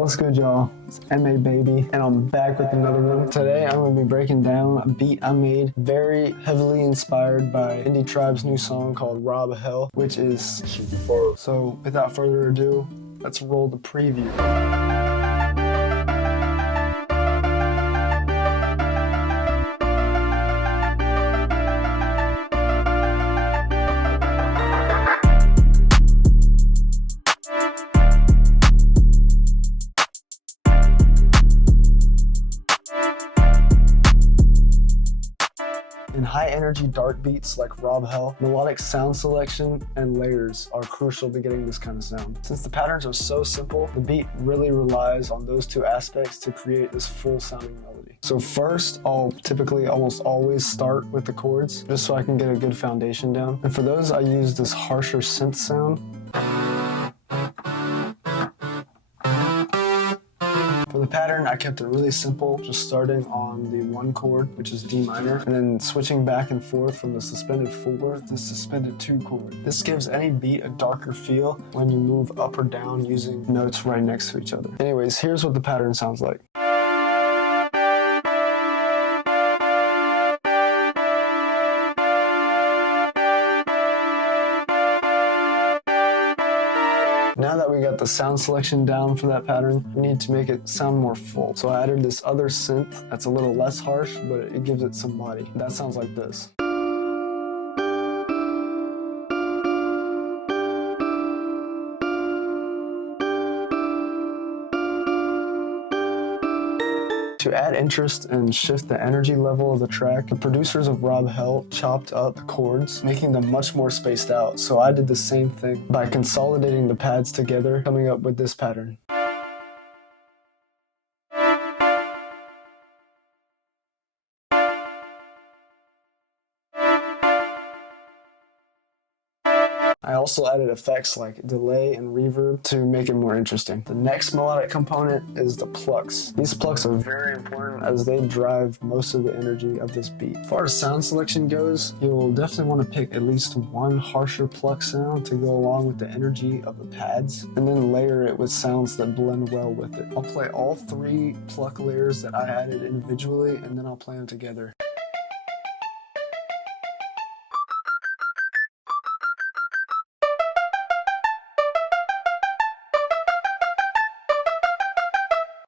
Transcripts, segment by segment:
What's good, y'all? It's MA Baby, and I'm back with another one. Today, I'm going to be breaking down a beat I made very heavily inspired by Indie Tribe's new song called Rob Hell, which is super. So, without further ado, let's roll the preview. In high-energy dark beats like Rob Hell, melodic sound selection and layers are crucial to getting this kind of sound. Since the patterns are so simple, the beat really relies on those two aspects to create this full-sounding melody. So first, I'll typically almost always start with the chords, just so I can get a good foundation down. And for those, I use this harsher synth sound. For the pattern, I kept it really simple, just starting on the 1 chord, which is D minor, and then switching back and forth from the suspended 4 to the suspended 2 chord. This gives any beat a darker feel when you move up or down using notes right next to each other. Anyways, here's what the pattern sounds like. Now that we got the sound selection down for that pattern, we need to make it sound more full. So I added this other synth that's a little less harsh, but it gives it some body. That sounds like this. To add interest and shift the energy level of the track, the producers of Rob Hell chopped up the chords, making them much more spaced out. So I did the same thing by consolidating the pads together, coming up with this pattern. I also added effects like delay and reverb to make it more interesting. The next melodic component is the plucks. These plucks are very important as they drive most of the energy of this beat. As far as sound selection goes, you'll definitely want to pick at least one harsher pluck sound to go along with the energy of the pads, and then layer it with sounds that blend well with it. I'll play all 3 pluck layers that I added individually, and then I'll play them together.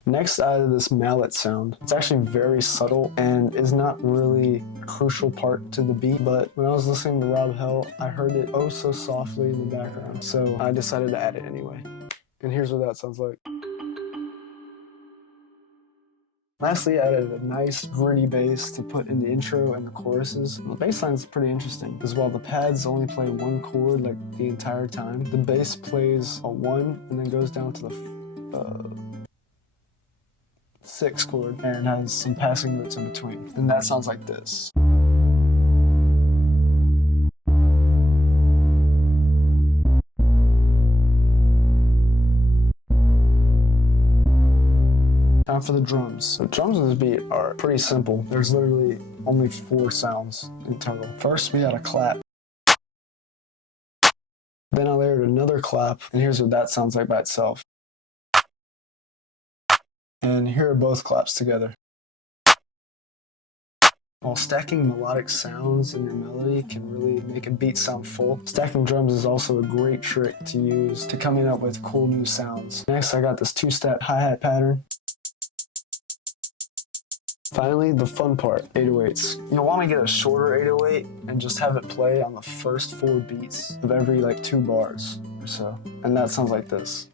Next, I added this mallet sound. It's actually very subtle and is not really a crucial part to the beat, but when I was listening to Rob Hell, I heard it oh so softly in the background, so I decided to add it anyway. And here's what that sounds like. Lastly, I added a nice gritty bass to put in the intro and the choruses. The bass line is pretty interesting, because while the pads only play 1 chord like the entire time, the bass plays a 1 and then goes down to the 6 chord and has some passing notes in between. And that sounds like this. Now for the drums. The drums of this beat are pretty simple. There's literally only 4 sounds in total. First, we had a clap. Then I layered another clap, and here's what that sounds like by itself. And here are both claps together. While stacking melodic sounds in your melody can really make a beat sound full, stacking drums is also a great trick to use to coming up with cool new sounds. Next, I got this 2-step hi-hat pattern. Finally, the fun part, 808s. You'll want to get a shorter 808 and just have it play on the first 4 beats of every 2 bars or so. And that sounds like this.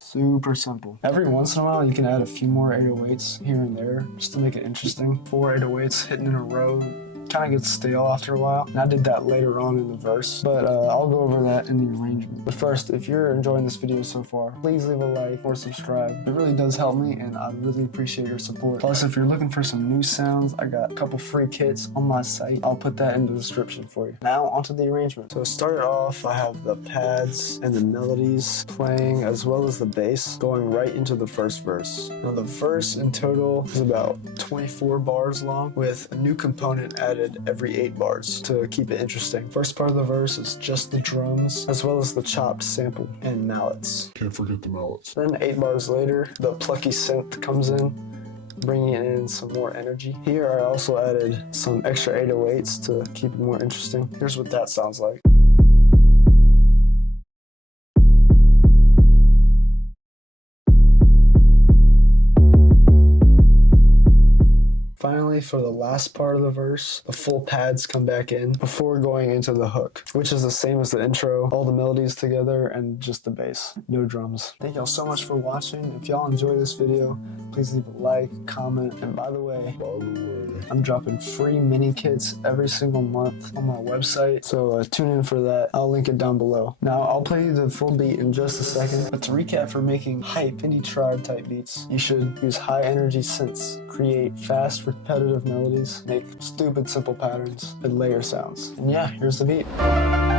Super simple. Every once in a while, you can add a few more 808s here and there just to make it interesting. 4 808s hitting in a row kind of gets stale after a while, and I did that later on in the verse, but I'll go over that in the arrangement. But first, if you're enjoying this video so far, please leave a like or subscribe. It really does help me, and I really appreciate your support. Plus, if you're looking for some new sounds, I got a couple free kits on my site. I'll put that in the description for you. Now, onto the arrangement. So to start it off, I have the pads and the melodies playing, as well as the bass going right into the first verse. Now, the verse in total is about 24 bars long, with a new component added added every 8 bars to keep it interesting. First part of the verse is just the drums, as well as the chopped sample and mallets. Can't forget the mallets. Then 8 bars later, the plucky synth comes in, bringing in some more energy. Here I also added some extra 808s to keep it more interesting. Here's what that sounds like. Finally, for the last part of the verse, the full pads come back in before going into the hook, which is the same as the intro, all the melodies together and just the bass, no drums. Thank y'all so much for watching. If y'all enjoy this video, please leave a like, comment, and by the way, I'm dropping free mini kits every single month on my website, so tune in for that. I'll link it down below. Now, I'll play you the full beat in just a second, but to recap, for making hype indie trad type beats, you should use high energy synths, create fast repetitive melodies, make stupid simple patterns, and layer sounds. And yeah, here's the beat.